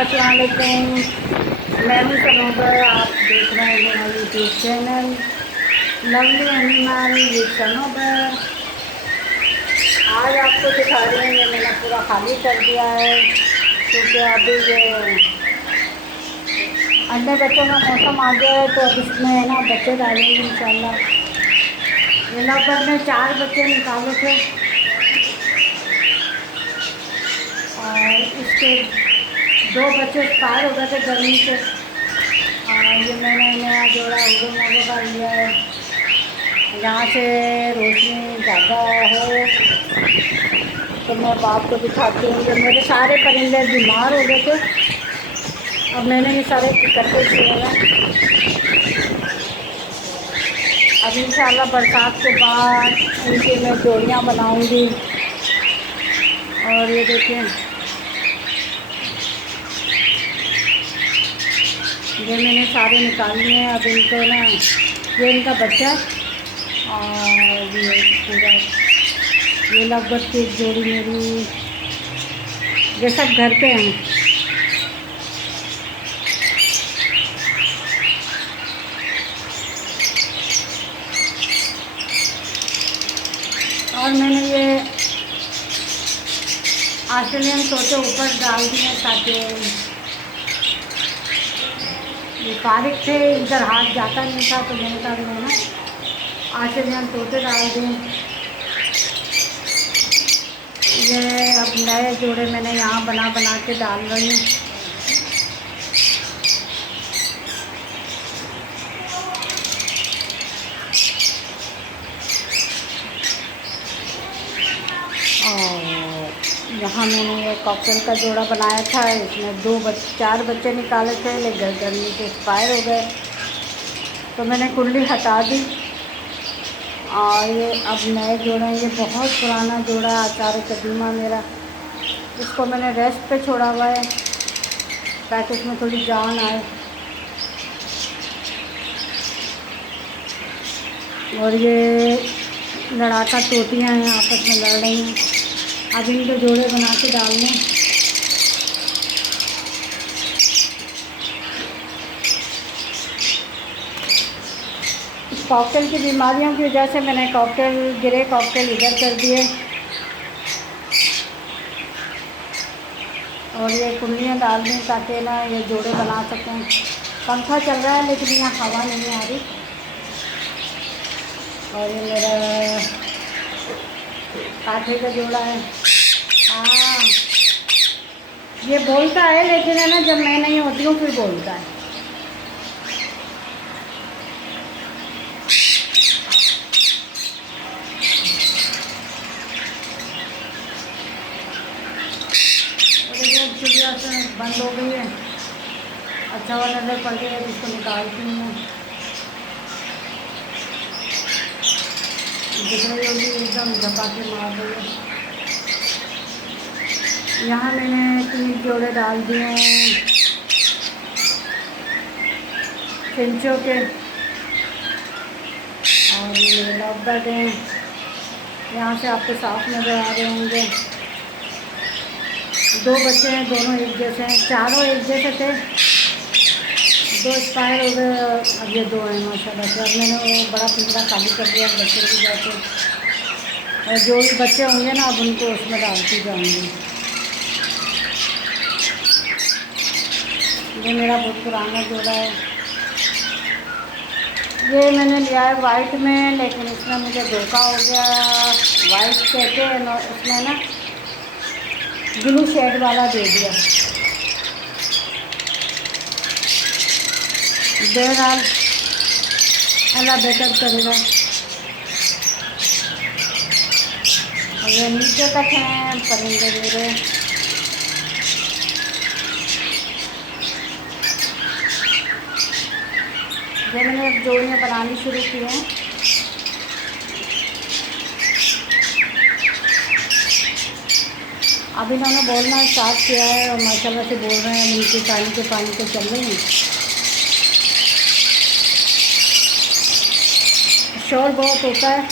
अस्सलाम वालेकुम। मैं हूँ सनोबर। आप देख रहे हैं मेरा YouTube channel lovely animal with Sanobar. आज आपको दिखा रही हूँ, ये मैंने पूरा खाली कर दिया है क्योंकि अभी ये अंडे बच्चों का मौसम आ गया है, तो अब इसमें है ना बच्चे डालेंगे इंशाल्लाह। ये लगभग में 4 बच्चे निकाले थे और इसके 2 बच्चे एक्सपायर हो गए थे गर्मी से। और ये मैंने नया जोड़ा उर्दू मोगों का लिया है, यहाँ से रोशनी ज़्यादा हो तो मैं बाप को दिखाती हूँ। जब मेरे सारे परिंदे बीमार हो गए थे, अब मैंने ये सारे इकट्ठे किए हैं। अब इंशाल्लाह बरसात के बाद इनकी मैं जोड़ियाँ बनाऊँगी। और ये देखें, ये मैंने सारे निकाल लिए हैं। अब इनको ना, ये इनका बच्चा और ये पूरा, ये लगभग की जोड़ी मेरी, ये सब घर के हैं। और मैंने ये ऑस्ट्रेलियन तोते ऊपर डाल दिए ताकि ये फारिग थे, इधर हाथ जाता नहीं था, तो मैंने कहा मैं ना ऑस्ट्रेलियन तोते डाल दें। ये अब नए जोड़े मैंने यहाँ बना बना के डाल रही हूँ। और यहाँ मैंने ये कॉकटेल का जोड़ा बनाया था, इसमें 4 बच्चे निकाले थे, लेकिन गर्मी से एक्सपायर हो गए, तो मैंने कुंडली हटा दी। और ये अब नए जोड़े, ये बहुत पुराना जोड़ा आचार कदीमा मेरा, इसको मैंने रेस्ट पे छोड़ा हुआ है ताकि इसमें थोड़ी जान आए। और ये लड़ाका तोतियाँ हैं, आपस में लड़ रही हैं। अब इनके जोड़े बना के डालने। कॉकटेल की बीमारियों की वजह से मैंने ग्रे कॉकटेल इधर कर दिए और ये कुंडलियाँ डाल दी ताकि ना ये जोड़े बना सकें। पंखा चल रहा है लेकिन यहाँ हवा नहीं आ रही। और ये मेरा काठे का जोड़ा है। हाँ, ये बोलता है लेकिन है ना, जब मैं नहीं होती हूँ फिर बोलता है। चिड़िया से बंद हो गई है, अच्छा वाला नजर पड़ गया है, इसको निकालती हूँ मैं। दिख रही होगी एकदम झपा के मार रही है। यहाँ मैंने 3 जोड़े डाल दिए हैं फिंचों के। और ये मेरे लव बर्ड हैं, यहाँ से आपको साफ नज़र आ रहे होंगे। 2 बच्चे हैं, दोनों एक जैसे हैं, चारों एक जैसे थे, 2 एक्सपायर हो गए, अब ये 2 हैं माशाल्लाह से। अब मैंने वो बड़ा पिंजरा खाली कर दिया बच्चे भी जाके, और जो भी बच्चे होंगे ना अब उनको उसमें डालती जाऊँगी। ये मेरा बहुत पुराना जोड़ा है, ये मैंने लिया है वाइट में, लेकिन इसमें मुझे धोखा हो गया। वाइट कहते हैं ना, उसमें ना ब्लू शेड वाला दे दिया। बहरहाल अल्लाह बेहतर करेगा। और ये नीचे तक हैं परिंदे मेरे। ये मैंने जोड़ियाँ बनानी शुरू की हैं। अब इन्होंने बोलना स्टार्ट किया है और माशाल्लाह से बोल रहे हैं, नीचे पानी पे चल रही हैं। शोर बहुत होता है।